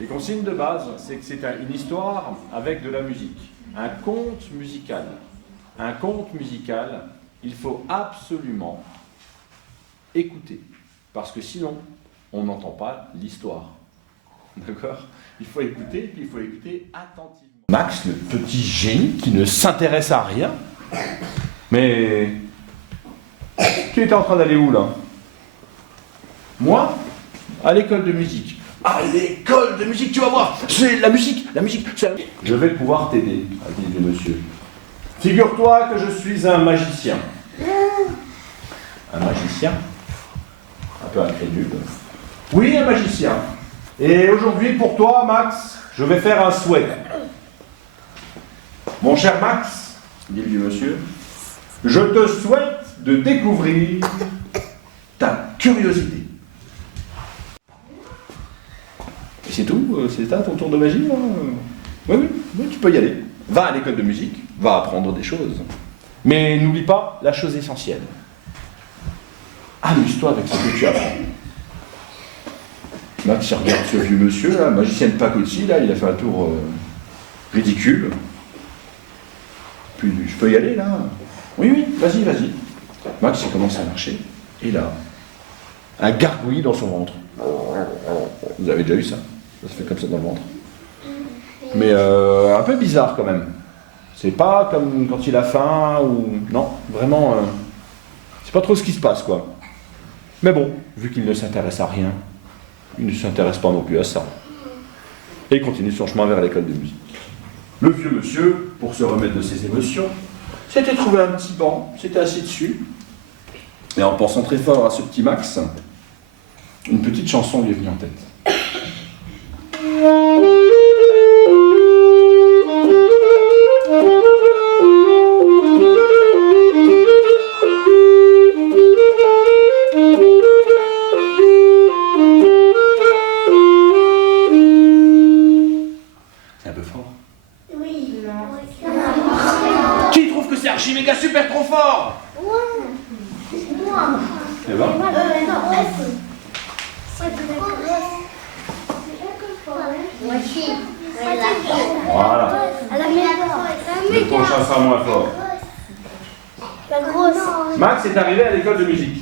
Les consignes de base, c'est que c'est une histoire avec de la musique. Un conte musical. Un conte musical, il faut absolument écouter. Parce que sinon, on n'entend pas l'histoire. D'accord? Il faut écouter, puis il faut écouter attentivement. Max, le petit génie qui ne s'intéresse à rien. Mais tu étais en train d'aller où, là? Moi? À l'école de musique. À l'école de musique, tu vas voir, c'est la musique, c'est la musique. Je vais pouvoir t'aider, a dit le monsieur. Figure-toi que je suis un magicien. Un magicien? Un peu incrédule. Oui, un magicien. Et aujourd'hui, pour toi, Max, je vais faire un souhait. Mon cher Max, dit le vieux monsieur, je te souhaite de découvrir ta curiosité. Et c'est tout? C'est ça ton tour de magie là? Oui, tu peux y aller. Va à l'école de musique, va apprendre des choses. Mais n'oublie pas la chose essentielle. Amuse-toi avec ce que tu apprends. Max regarde ce vieux monsieur, là, magicien de pacotille, là, il a fait un tour ridicule. Puis je peux y aller là? Oui, vas-y. Max il commence à marcher. Et là, un gargouillis dans son ventre. Vous avez déjà eu ça? Ça se fait comme ça dans le ventre. Mais un peu bizarre quand même. C'est pas comme quand il a faim ou... Non, vraiment, c'est pas trop ce qui se passe quoi. Mais bon, vu qu'il ne s'intéresse à rien, il ne s'intéresse pas non plus à ça. Et il continue son chemin vers l'école de musique. Le vieux monsieur, pour se remettre de ses émotions, s'était trouvé un petit banc, s'était assis dessus. Et en pensant très fort à ce petit Max, une petite chanson lui est venue en tête. C'est un peu fort. Oui. Qui trouve que c'est archi méga super trop fort? Moi. C'est bon? Moi aussi. Voilà. La Le prochain sera moins fort. grosse. Max est arrivé à l'école de musique.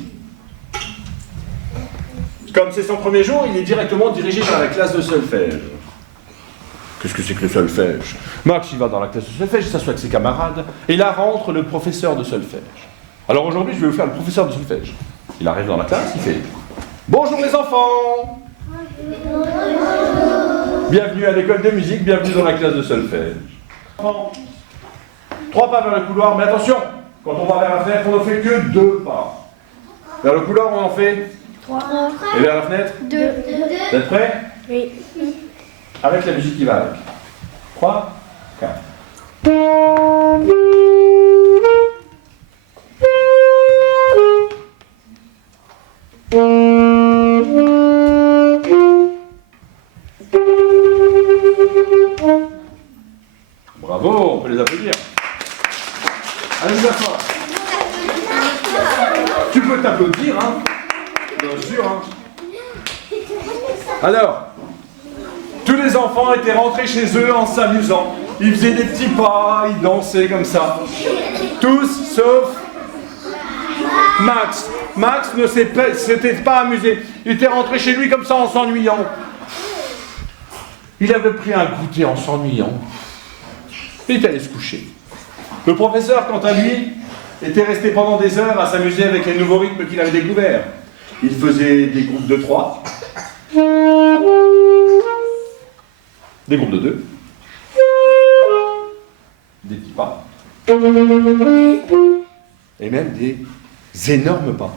Comme c'est son premier jour, il est directement dirigé vers la classe de solfège. Qu'est-ce que c'est que le solfège? Max, il va dans la classe de solfège, il s'assoit avec ses camarades, et là rentre le professeur de solfège. Alors aujourd'hui, je vais vous faire le professeur de solfège. Il arrive dans la classe, il fait « Bonjour les enfants !» Bienvenue à l'école de musique, bienvenue dans la classe de solfège. 3 pas vers le couloir, mais attention, quand on va vers la fenêtre, on ne fait que 2 pas. Vers le couloir, on en fait 3. Et vers la fenêtre 2. Vous êtes prêts? Oui. Avec la musique qui va avec. 3, 4. Bravo, on peut les applaudir. Allez, vous asseoir. Tu peux t'applaudir, hein? Bien sûr, hein? Alors, tous les enfants étaient rentrés chez eux en s'amusant. Ils faisaient des petits pas, ils dansaient comme ça. Tous, sauf Max. Max ne s'était pas amusé. Il était rentré chez lui comme ça en s'ennuyant. Il avait pris un goûter en s'ennuyant. Il est allé se coucher. Le professeur, quant à lui, était resté pendant des heures à s'amuser avec les nouveaux rythmes qu'il avait découverts. Il faisait des groupes de 3, des groupes de 2, des petits pas, et même des énormes pas.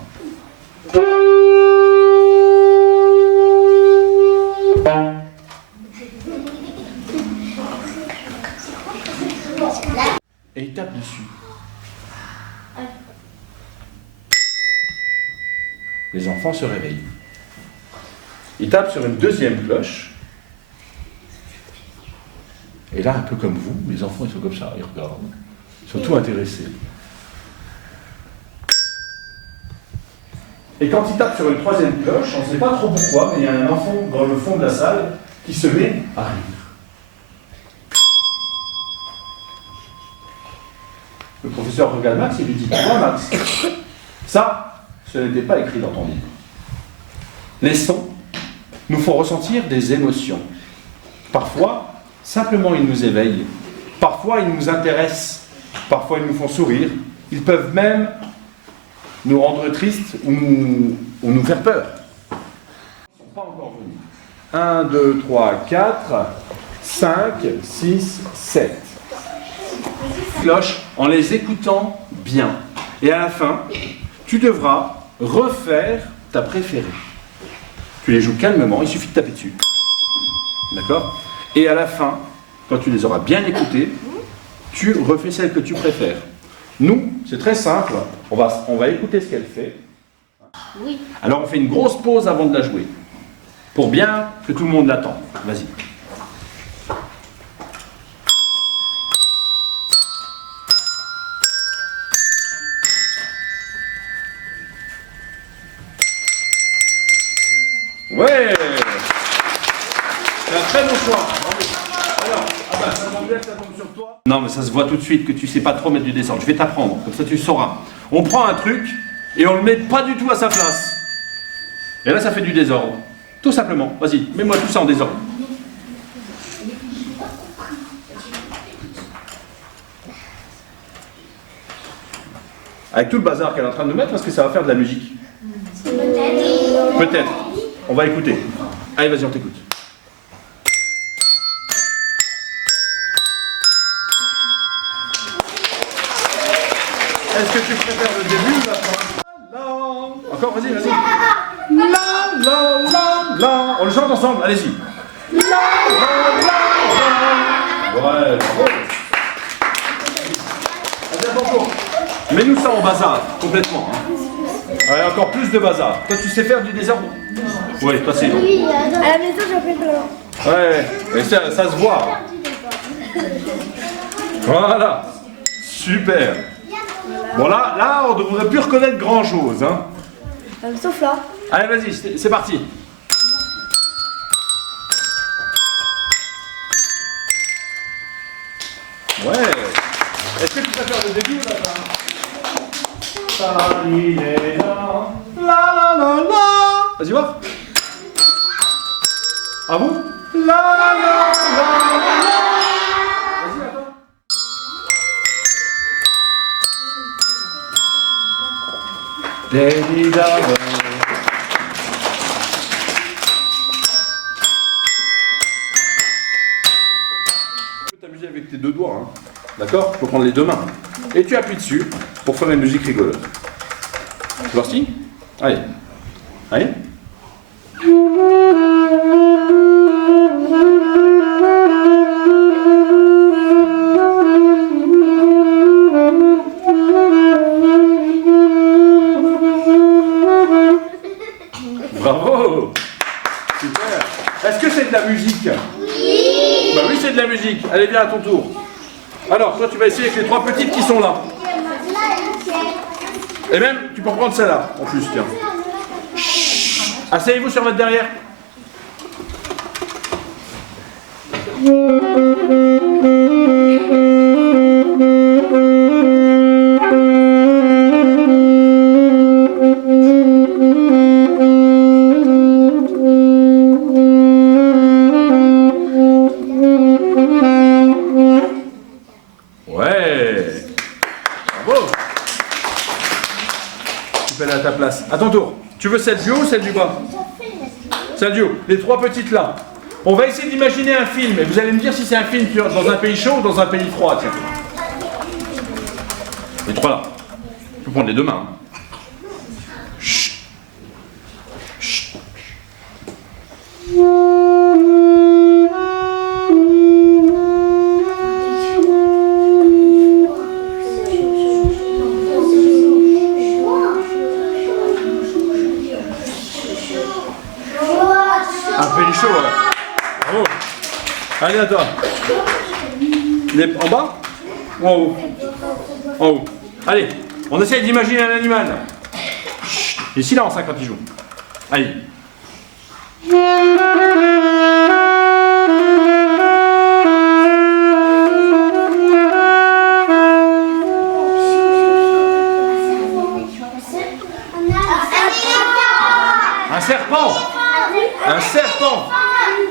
Et il tape dessus. Les enfants se réveillent. Il tape sur une deuxième cloche. Et là, un peu comme vous, les enfants, ils sont comme ça, ils regardent. Ils sont tout intéressés. Et quand il tape sur une troisième cloche, on ne sait pas trop pourquoi, mais il y a un enfant dans le fond de la salle qui se met à rire. Le professeur regarde Max et lui dit: tu vois, Max, ça, ce n'était pas écrit dans ton livre. Les sons nous font ressentir des émotions. Parfois, simplement ils nous éveillent. Parfois, ils nous intéressent. Parfois, ils nous font sourire. Ils peuvent même nous rendre tristes ou nous faire peur. Ils ne sont pas encore venus. 1, 2, 3, 4, 5, 6, 7. Cloches en les écoutant bien. Et à la fin, tu devras refaire ta préférée. Tu les joues calmement, il suffit de taper dessus. D'accord? Et à la fin, quand tu les auras bien écoutées, tu refais celle que tu préfères. Nous, c'est très simple, on va écouter ce qu'elle fait. Oui. Alors on fait une grosse pause avant de la jouer, pour bien que tout le monde l'attende. Vas-y. Ouais! C'est un très bon choix. Alors, ça tombe bien que ça tombe sur toi. Non, mais ça se voit tout de suite que tu sais pas trop mettre du désordre. Je vais t'apprendre, comme ça tu sauras. On prend un truc et on le met pas du tout à sa place. Et là, ça fait du désordre. Tout simplement. Vas-y, mets-moi tout ça en désordre. Avec tout le bazar qu'elle est en train de nous mettre, parce que ça va faire de la musique. Peut-être. On va écouter. Allez, vas-y, on t'écoute. Est-ce que tu préfères le début ou la fin? Encore, vas-y, vas-y. La, la, la, la. On le chante ensemble, allez-y. La, la, la, la. Ouais, bravo. Vas-y, à ton tour. Mets-nous ça en bazar, complètement. Hein. Ouais, encore plus de bazar. Toi, tu sais faire du désordre? Oui, toi, c'est bon. Oui, à la maison, j'en fais plein. Ouais, et ça se voit. Voilà. Super. Bon, là, on ne devrait plus reconnaître grand-chose. Hein. Sauf là. Allez, vas-y, c'est parti. Ouais. Est-ce que tu préfères le début ou la fin? La la la la. Vas-y voir. À vous. La la la la. Vas-y, attends. Daddy Dada. Tu peux t'amuser avec tes deux doigts, hein. D'accord? Tu peux prendre les deux mains. Et tu appuies dessus pour faire une musique rigolote. C'est parti? Allez. Allez. Bravo! Super! Est-ce que c'est de la musique? Oui! Bah oui, c'est de la musique. Allez, viens à ton tour. Alors, toi, tu vas essayer avec les trois petites qui sont là. Et même, tu peux prendre celle-là, en plus, tiens. Asseyez-vous sur votre derrière. Ouais. Bravo. Tu peux aller à ta place. À ton tour. Tu veux celle du haut ou celle du bas? Celle du haut. Les trois petites là. On va essayer d'imaginer un film. Et vous allez me dire si c'est un film dans un pays chaud ou dans un pays froid. Tiens. Les trois là. Tu peux prendre les deux mains. Chut. Chut. Un pays chaud, ouais. Bravo. Allez, à toi. En bas ou en haut? En haut. Allez, on essaye d'imaginer un animal. Chut. Et silence hein, quand il joue. Allez. Un serpent.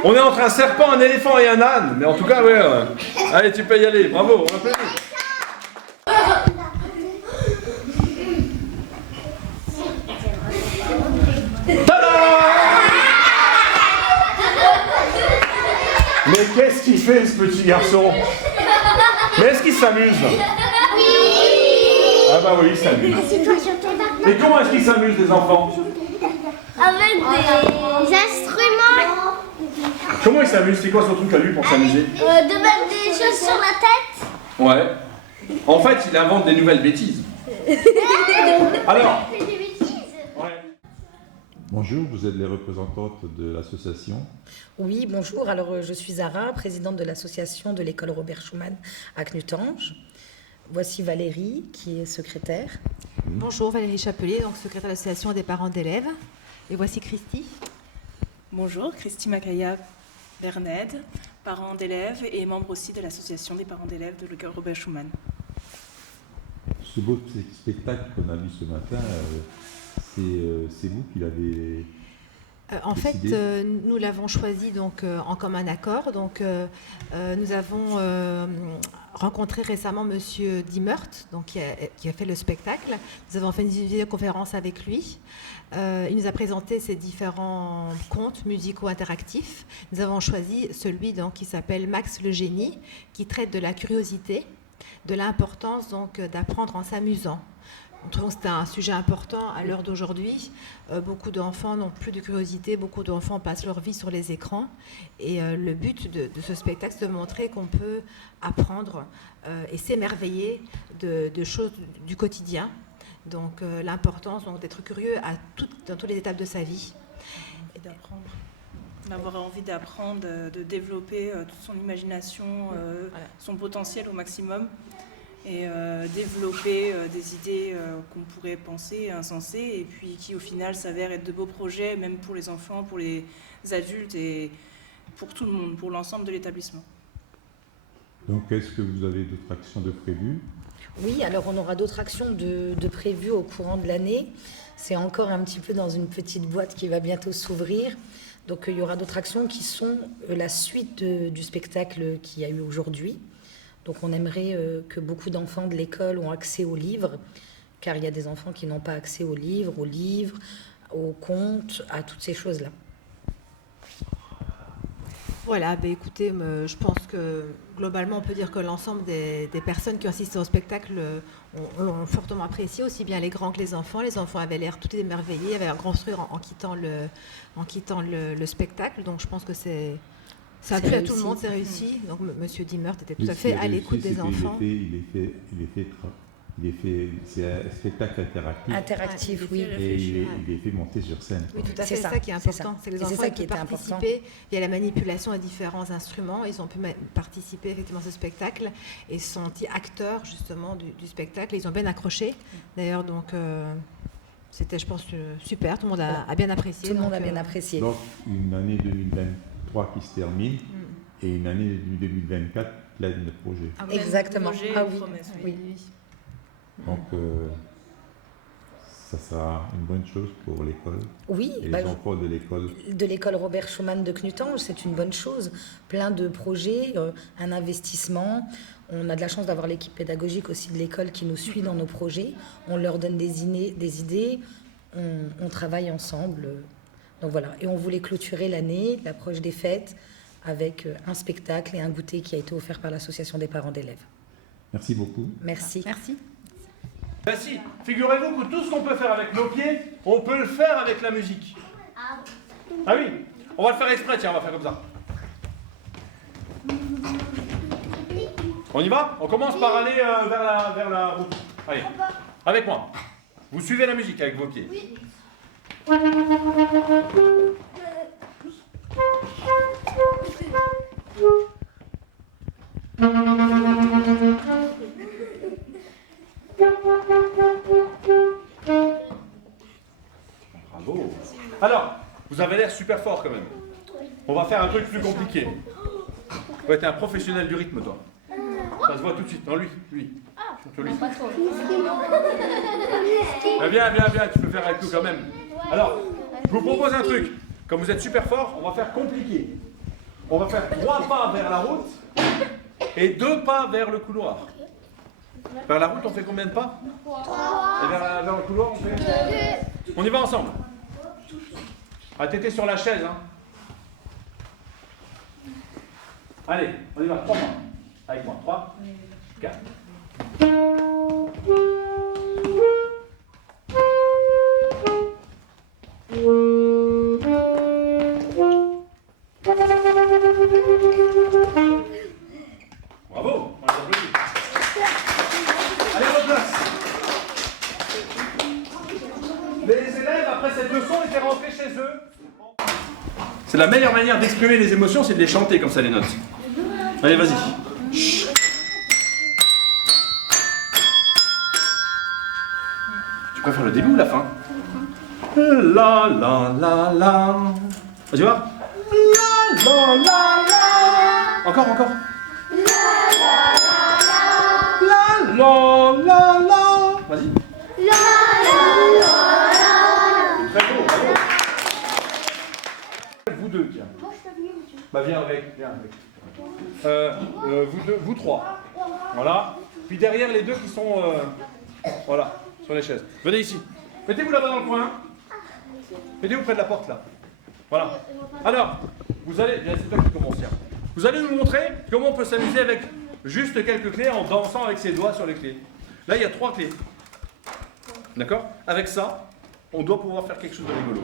On est entre un serpent, un éléphant et un âne. Mais en tout cas, ouais. Allez, tu peux y aller. Bravo, on applaudit. Mais qu'est-ce qu'il fait, ce petit garçon? Mais est-ce qu'il s'amuse là? Ah bah oui, il s'amuse. Et comment est-ce qu'ils s'amusent, les enfants? Avec des instruments. Comment il s'amuse? C'est quoi son truc à lui pour s'amuser? De mettre des choses sur la tête. Ouais. En fait, il invente des nouvelles bêtises. Alors. Ouais. Bonjour, vous êtes les représentantes de l'association. Oui, bonjour. Alors, je suis Zara, présidente de l'association de l'école Robert Schuman à Knutange. Voici Valérie, qui est secrétaire. Bonjour, Valérie Chapelier, donc secrétaire de l'association des parents d'élèves. Et voici Christy. Bonjour, Christy Macaya Berned, parent d'élèves et membre aussi de l'association des parents d'élèves de l'école Robert Schuman. Ce beau spectacle qu'on a vu ce matin, c'est vous qui l'avez En décidé. fait, nous l'avons choisi donc en commun accord. Donc, nous avons rencontré récemment Monsieur Diemert, donc qui a fait le spectacle. Nous avons fait une vidéoconférence avec lui. Il nous a présenté ses différents contes musicaux interactifs. Nous avons choisi celui donc qui s'appelle Max le génie, qui traite de la curiosité, de l'importance donc d'apprendre en s'amusant. Nous trouvons que c'est un sujet important à l'heure d'aujourd'hui. Beaucoup d'enfants n'ont plus de curiosité, beaucoup d'enfants passent leur vie sur les écrans. Et le but de ce spectacle, c'est de montrer qu'on peut apprendre et s'émerveiller de choses du quotidien. Donc l'importance d'être curieux dans toutes les étapes de sa vie. Et d'apprendre. D'avoir envie d'apprendre, de développer toute son imagination, Voilà. son potentiel au maximum. Et développer des idées qu'on pourrait penser insensées et puis qui au final s'avèrent être de beaux projets, même pour les enfants, pour les adultes et pour tout le monde, pour l'ensemble de l'établissement. Donc, est-ce que vous avez d'autres actions de prévues? Oui, alors on aura d'autres actions de prévues au courant de l'année. C'est encore un petit peu dans une petite boîte qui va bientôt s'ouvrir. Donc il y aura d'autres actions qui sont la suite du spectacle qu'il y a eu aujourd'hui. Donc on aimerait que beaucoup d'enfants de l'école ont accès aux livres, car il y a des enfants qui n'ont pas accès aux livres, aux contes, à toutes ces choses-là. Voilà, écoutez, je pense que globalement, on peut dire que l'ensemble des personnes qui ont assisté au spectacle l'ont fortement apprécié, aussi bien les grands que les enfants. Les enfants avaient l'air tout émerveillés, avaient un grand sourire en quittant le spectacle. Donc je pense que ça a plu à tout le monde, c'est réussi. Donc Monsieur Diemert était tout à fait à l'écoute des enfants. C'est un spectacle interactif. Interactif, oui. Et il est fait monter sur scène. Oui, quoi. tout à fait, c'est ça qui est important. C'est que les enfants peuvent participer via la manipulation à différents instruments. Ils ont pu participer effectivement à ce spectacle et sont acteurs justement du spectacle. Ils ont bien accroché. D'ailleurs, donc c'était, je pense, super. Tout le monde a bien apprécié. Tout le monde a bien apprécié. Donc, une année 2023 qui se termine et une année 2024 pleine de projets. Exactement. Projet, Ah oui. promesse, Oui. Donc, ça sera une bonne chose pour l'école. Oui, Et les enfants de l'école. De l'école Robert Schuman de Knutange, c'est une bonne chose. Plein de projets, un investissement. On a de la chance d'avoir l'équipe pédagogique aussi de l'école qui nous suit dans nos projets. On leur donne des idées, on travaille ensemble. Donc voilà. Et on voulait clôturer l'année, l'approche des fêtes, avec un spectacle et un goûter qui a été offert par l'association des parents d'élèves. Merci beaucoup. Merci. Merci. Ben si, figurez-vous que tout ce qu'on peut faire avec nos pieds, on peut le faire avec la musique. Ah oui, on va le faire exprès, tiens, on va faire comme ça. On y va? On commence par aller vers la route. Allez, avec moi. Vous suivez la musique avec vos pieds. Bravo. Alors, vous avez l'air super fort quand même. On va faire un truc plus compliqué. Ouais, t'es un professionnel du rythme, toi. Ça se voit tout de suite. Non, lui. Surtout lui. Viens, tu peux faire avec nous quand même. Alors, je vous propose un truc. Comme vous êtes super fort, on va faire compliqué. On va faire 3 pas vers la route et 2 pas vers le couloir. Vers la route, on fait combien de pas? 3. Et vers le couloir, on fait 2. On y va ensemble. Ah, t'étais sur la chaise, hein. Allez, on y va. 3 pas. Avec moi. 3, 4. Bravo, on les applaudit. Allez, à votre place. Les élèves, après cette leçon, étaient rentrés chez eux. C'est la meilleure manière d'exprimer les émotions, c'est de les chanter comme ça, les notes. Allez, vas-y. Chut. Tu préfères le début ou la fin? La la la la. Vas-y, voir. La la la la. Encore, encore. La la la la. Vas-y. Très beau, bravo. Vous deux, tiens. Bah viens avec, viens avec. Vous trois. Voilà. Puis derrière les deux qui sont voilà, sur les chaises. Venez ici. Mettez-vous là-bas dans le coin. Mettez-vous près de la porte là. Voilà. Alors, vous allez, c'est toi qui commence. Vous allez nous montrer comment on peut s'amuser avec juste quelques clés en dansant avec ses doigts sur les clés. Là, il y a 3 clés. D'accord? Avec ça, on doit pouvoir faire quelque chose de rigolo.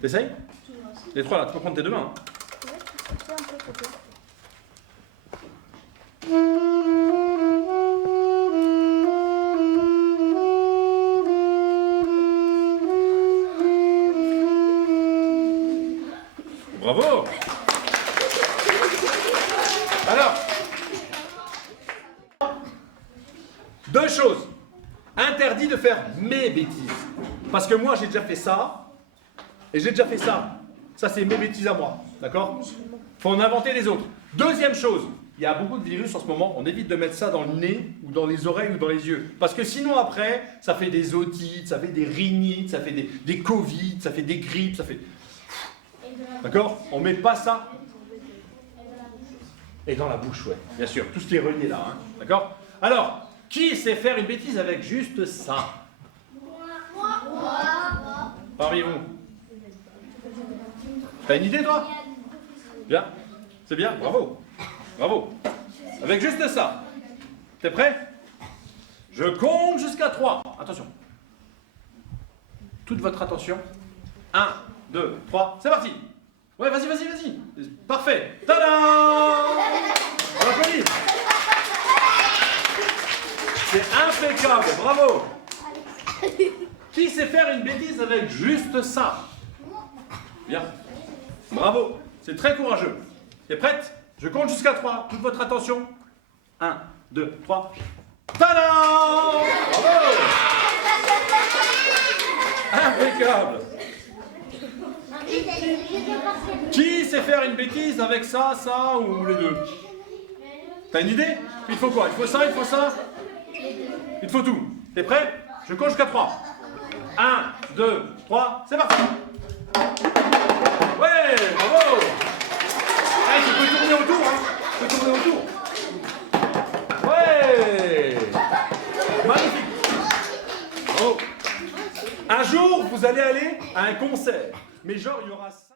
T'essayes? Les 3 là, tu peux prendre tes 2 mains. Hein. Bravo! Alors, 2 choses. Interdit de faire mes bêtises. Parce que moi, j'ai déjà fait ça. Et j'ai déjà fait ça. Ça, c'est mes bêtises à moi. D'accord? Faut en inventer les autres. Deuxième chose. Il y a beaucoup de virus en ce moment. On évite de mettre ça dans le nez, ou dans les oreilles, ou dans les yeux. Parce que sinon, après, ça fait des otites, ça fait des rhinites, ça fait des Covid, ça fait des grippes, ça fait... D'accord? On ne met pas ça. Et dans la bouche, ouais. Bien sûr. Tout ce qui est relié là. Hein. D'accord? Alors, qui sait faire une bêtise avec juste ça? Parmi vous. T'as une idée, toi? Bien. C'est bien. Bravo. Bravo. Avec juste ça. T'es prêt? Je compte jusqu'à 3. Attention. Toute votre attention. 1, 2, 3. C'est parti. Ouais, vas-y, vas-y, vas-y. Parfait. Tada! On applaudit. C'est impeccable. Bravo. Qui sait faire une bêtise avec juste ça? Bien. Bravo. C'est très courageux. T'es prête? Je compte jusqu'à 3. Toute votre attention. 1, 2, 3. Tada! Bravo! Impeccable. Qui sait faire une bêtise avec ça, ça ou les deux? T'as une idée? Il faut quoi? Il faut ça, il faut ça? Il faut tout. T'es prêt? Je compte jusqu'à 3. 1, 2, 3, c'est parti! Ouais, bravo! Allez, tu peux tourner autour, hein? Tu peux tourner autour. Ouais! Magnifique! Bravo! Un jour, vous allez aller à un concert. Mais genre, il y aura ça.